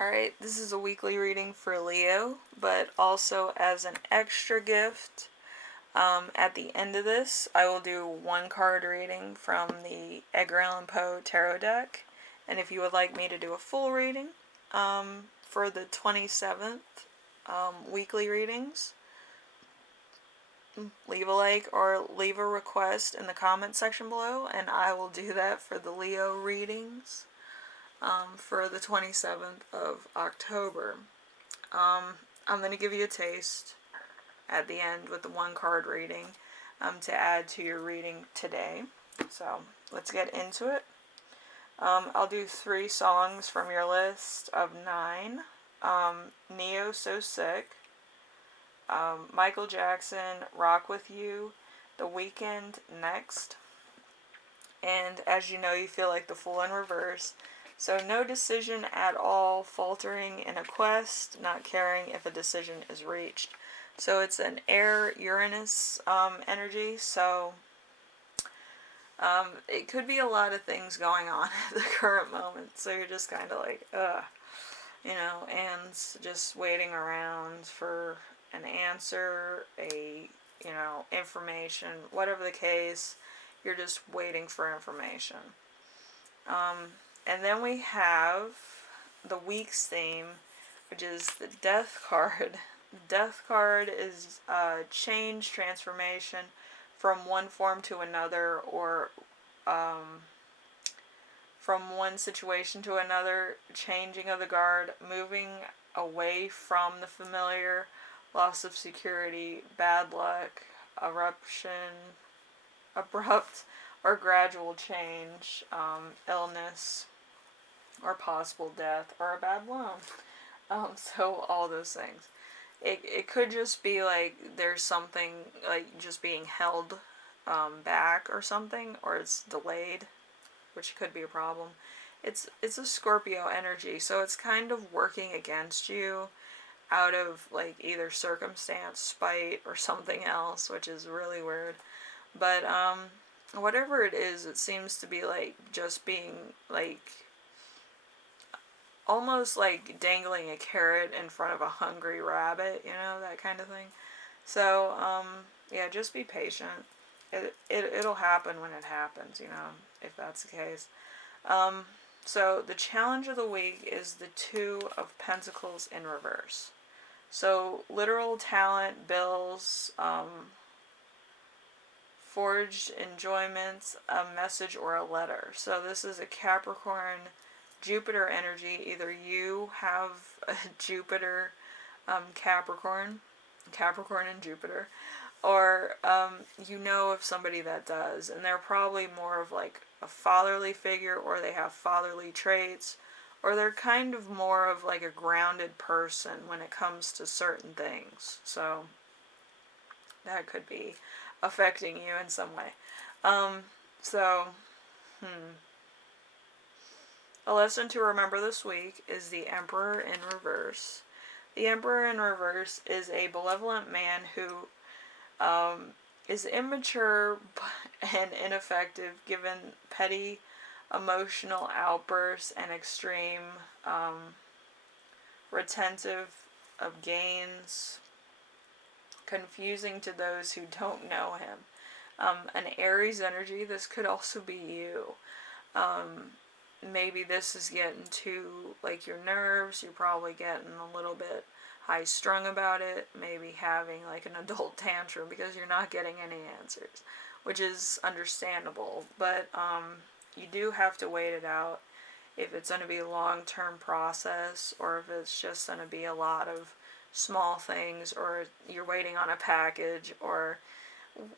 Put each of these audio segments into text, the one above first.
Alright, this is a weekly reading for Leo, but also as an extra gift, at the end of this, I will do one card reading from the Edgar Allan Poe Tarot deck. And if you would like me to do a full reading for the 27th weekly readings, leave a like or leave a request in the comment section below, and I will do that for the Leo readings for the 27th of October. I'm going to give you a taste at the end with the one card reading to add to your reading today. So let's get into it. I'll do 3 songs from your list of 9. Neo So Sick, Michael Jackson, Rock With You, The Weeknd Next, and As You Know You Feel Like the Fool in Reverse. So no decision at all, faltering in a quest, not caring if a decision is reached. So it's an air Uranus energy, so it could be a lot of things going on at the current moment. So you're just kind of like, and just waiting around for an answer, information, whatever the case, you're just waiting for information. And then we have the week's theme, which is the Death card. Death card is change, transformation from one form to another, or from one situation to another, changing of the guard, moving away from the familiar, loss of security, bad luck, abrupt or gradual change, illness, or possible death, or a bad loan. So all those things. It could just be like there's something like just being held back or something, or it's delayed, which could be a problem. It's a Scorpio energy, so it's kind of working against you out of like either circumstance, spite, or something else, which is really weird. But whatever it is, it seems to be like just being like almost like dangling a carrot in front of a hungry rabbit, that kind of thing. So, yeah, just be patient. It'll happen when it happens, if that's the case. So the challenge of the week is the Two of Pentacles in reverse. So literal talent, bills, forged enjoyments, a message, or a letter. So this is a Capricorn Jupiter energy. Either you have a Jupiter Capricorn and Jupiter, or you know of somebody that does, and they're probably more of like a fatherly figure, or they have fatherly traits, or they're kind of more of like a grounded person when it comes to certain things. So that could be affecting you in some way. So, a lesson to remember this week is the Emperor in reverse. The Emperor in reverse is a benevolent man who is immature and ineffective given petty emotional outbursts and extreme retentive of gains, confusing to those who don't know him. An Aries energy, this could also be you. Maybe this is getting to like your nerves, you're probably getting a little bit high strung about it, maybe having like an adult tantrum because you're not getting any answers, which is understandable, but you do have to wait it out if it's going to be a long-term process, or if it's just going to be a lot of small things, or you're waiting on a package, or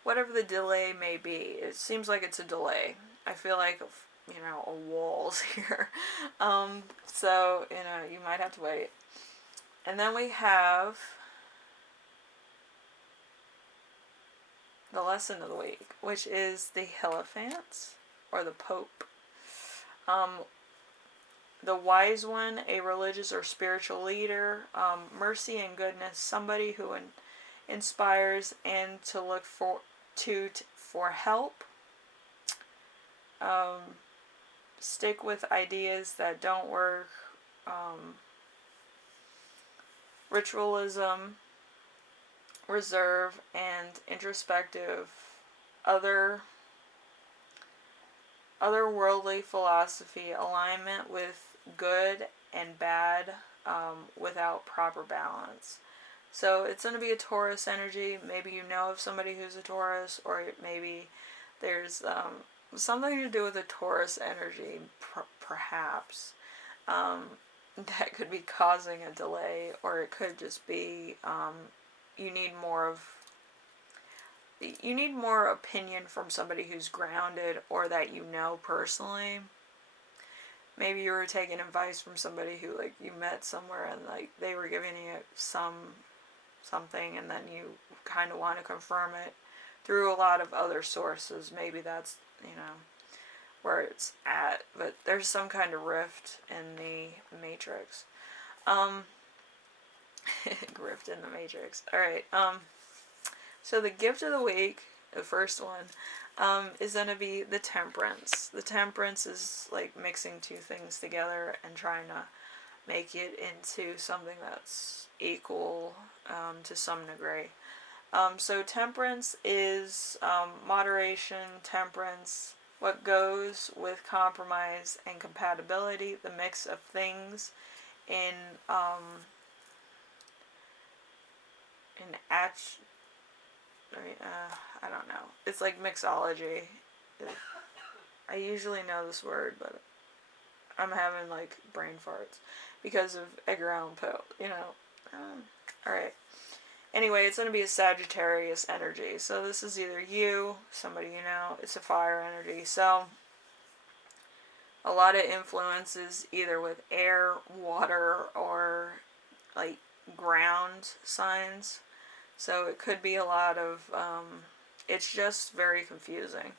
whatever the delay may be. It seems like it's a delay. I feel like a wall's here. So you might have to wait. And then we have the lesson of the week, which is the Hierophant, or the Pope. The wise one, a religious or spiritual leader, mercy and goodness, somebody who inspires and to look for help. Stick with ideas that don't work. ritualism, reserve, and introspective, other otherworldly philosophy, alignment with good and bad, without proper balance. So it's going to be a Taurus energy. Maybe you know of somebody who's a Taurus, or maybe there's something to do with a Taurus energy, perhaps. That could be causing a delay, or it could just be you need more of you need more opinion from somebody who's grounded or that you know personally. Maybe you were taking advice from somebody who, like, you met somewhere and, like, they were giving you something, and then you kind of want to confirm it through a lot of other sources. Maybe that's, where it's at. But there's some kind of rift in the matrix. Rift in the matrix. Alright, so the gift of the week, the first one, is going to be the temperance. The temperance is like mixing two things together and trying to make it into something that's equal to some degree. So temperance is moderation, temperance, what goes with compromise and compatibility, the mix of things in I don't know. It's like mixology. I usually know this word, but I'm having like brain farts because of Edgar Allan Poe. Alright. Anyway, it's going to be a Sagittarius energy. So this is either you, somebody you know. It's a fire energy. So a lot of influences either with air, water, or like ground signs. So it could be a lot of, it's just very confusing.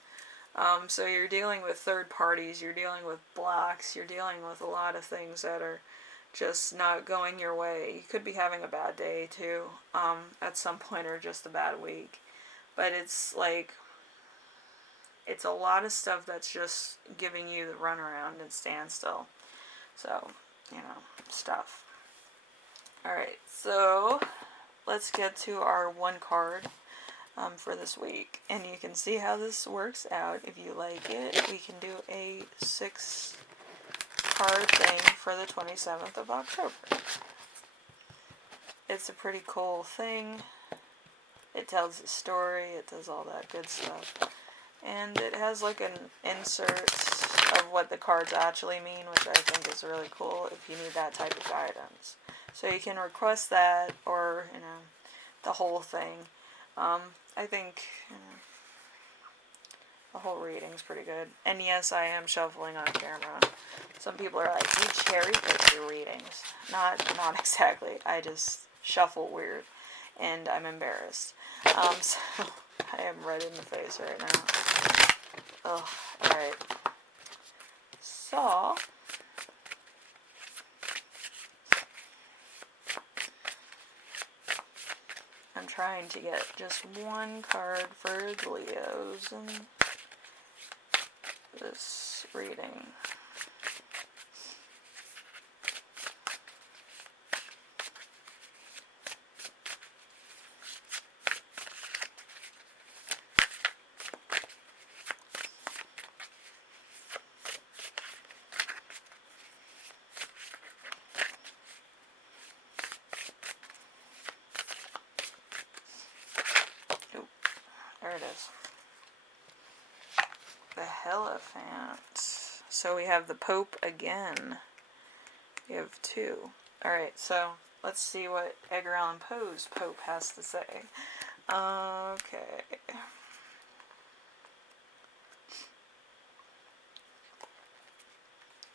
So you're dealing with third parties, you're dealing with blocks, you're dealing with a lot of things that are just not going your way. You could be having a bad day too, at some point, or just a bad week. But it's like, it's a lot of stuff that's just giving you the runaround and standstill. So, stuff. Alright, so let's get to our one card for this week. And you can see how this works out. If you like it, we can do a 6-card thing for the 27th of October. It's a pretty cool thing. It tells a story. It does all that good stuff. And it has like an insert of what the cards actually mean, which I think is really cool if you need that type of guidance. So you can request that, or, the whole thing. I think, the whole reading's pretty good. And yes, I am shuffling on camera. Some people are like, you cherry pick your readings. Not exactly. I just shuffle weird. And I'm embarrassed. So, I am red in the face right now. Ugh, alright. So, I'm trying to get just one card for the Leos in this reading. There it is. The Hierophant. So we have the Pope again. We have 2. Alright, so let's see what Edgar Allan Poe's Pope has to say. Okay.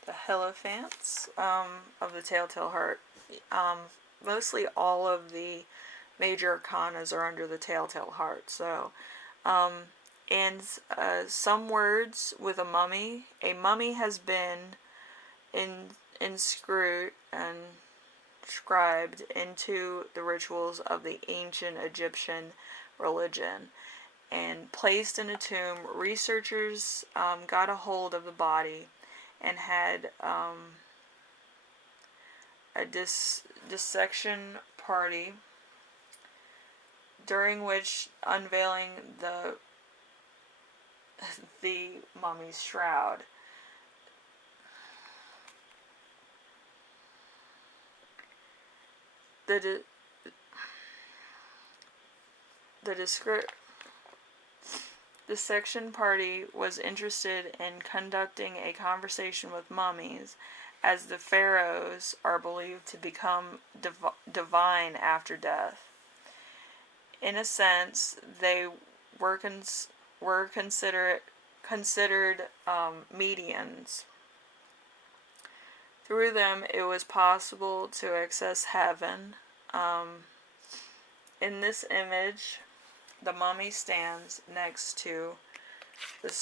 The Hierophants of the Telltale Heart. Mostly all of the major arcanas are under the Telltale Heart. So, and some words with a mummy has been inscribed into the rituals of the ancient Egyptian religion and placed in a tomb. Researchers got a hold of the body and had a dissection party, during which unveiling the mummy's shroud. The section party was interested in conducting a conversation with mummies, as the pharaohs are believed to become divine after death. In a sense, they were considered medians. Through them, it was possible to access heaven. In this image, the mummy stands next to the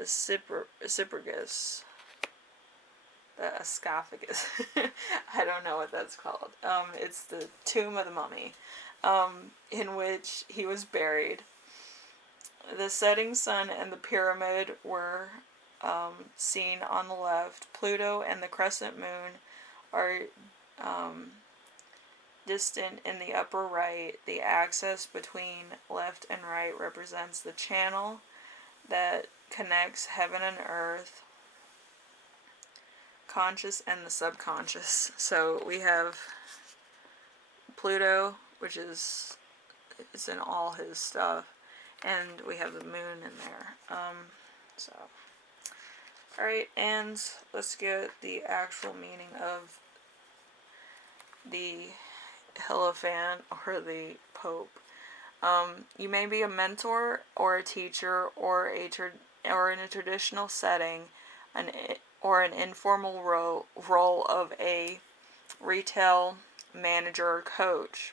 esophagus. The esophagus. I don't know what that's called. It's the tomb of the mummy, in which he was buried. The setting sun and the pyramid were seen on the left. Pluto and the crescent moon are distant in the upper right. The axis between left and right represents the channel that connects heaven and earth, conscious and the subconscious. So we have Pluto, which is, it's in all his stuff, and we have the moon in there. Alright, and let's get the actual meaning of the Hierophant or the Pope. You may be a mentor or a teacher or in a traditional setting, or an informal role of a retail manager or coach.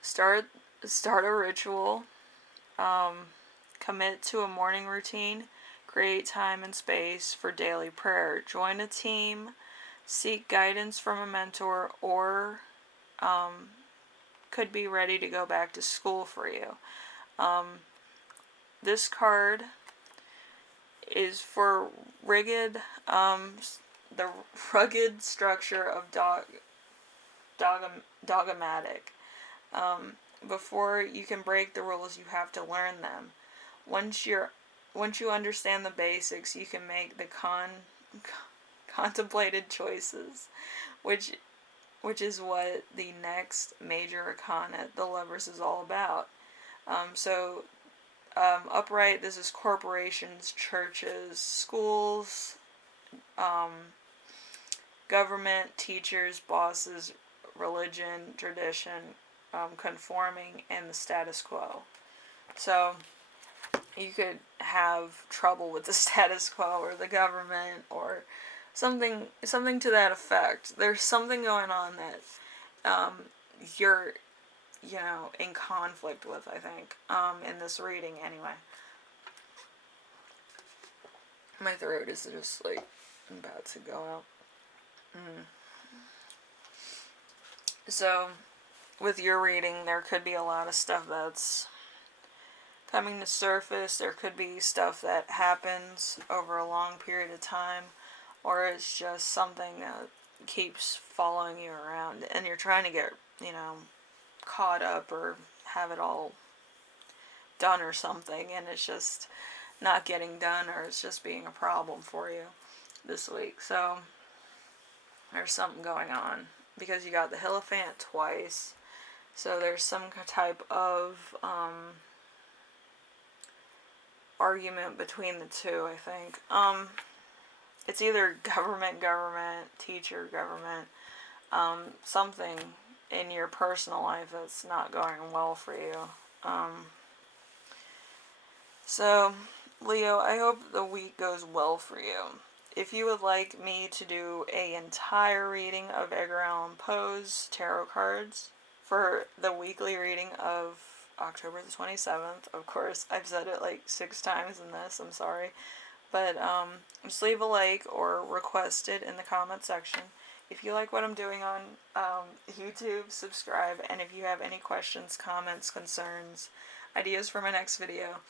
Start a ritual. Commit to a morning routine. Create time and space for daily prayer. Join a team. Seek guidance from a mentor, or could be ready to go back to school for you. This card is for the rugged structure of dogmatic. Before you can break the rules, you have to learn them. Once you understand the basics, you can make the contemplated choices, which is what the next major arcana, the Lovers, is all about. Upright, this is corporations, churches, schools, government, teachers, bosses, religion, tradition, conforming, and the status quo. So you could have trouble with the status quo or the government or something to that effect. There's something going on that you're in conflict with, I think, in this reading anyway. My throat is just like about to go out. So with your reading, there could be a lot of stuff that's coming to surface. There could be stuff that happens over a long period of time, or it's just something that keeps following you around and you're trying to get, caught up or have it all done or something, and it's just not getting done, or it's just being a problem for you this week. So there's something going on because you got the Hierophant twice, so there's some type of argument between the two, I think. It's either government, teacher, government, something in your personal life that's not going well for you. So, Leo, I hope the week goes well for you. If you would like me to do an entire reading of Edgar Allan Poe's tarot cards for the weekly reading of October the 27th, of course, I've said it like 6 times in this, I'm sorry, but just leave a like or request it in the comment section. If you like what I'm doing on YouTube, subscribe, and if you have any questions, comments, concerns, ideas for my next video,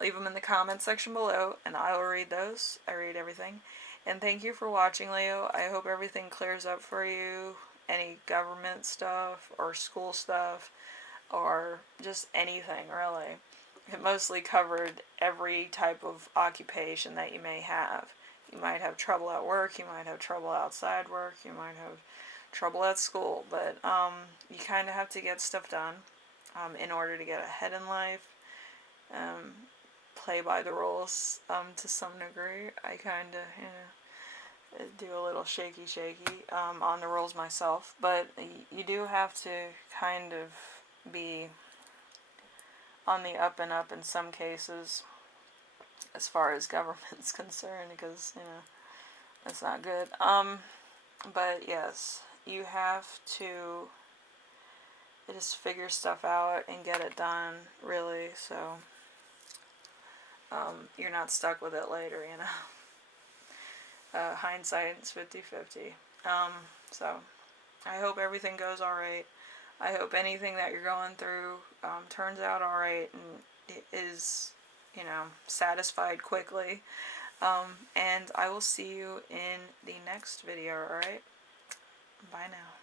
leave them in the comment section below, and I will read those. I read everything. And thank you for watching, Leo. I hope everything clears up for you any government stuff or school stuff or just anything really. It mostly covered every type of occupation that you may have. You might have trouble at work, you might have trouble outside work, you might have trouble at school, but you kind of have to get stuff done in order to get ahead in life. Play by the rules to some degree. I kind of, do a little shaky on the rules myself, but you do have to kind of be on the up and up in some cases as far as government's concerned, because that's not good. But yes, you have to just figure stuff out and get it done, really, so you're not stuck with it later, hindsight's 50/50. So I hope everything goes alright. I hope anything that you're going through turns out alright and is, satisfied quickly. And I will see you in the next video, alright? Bye now.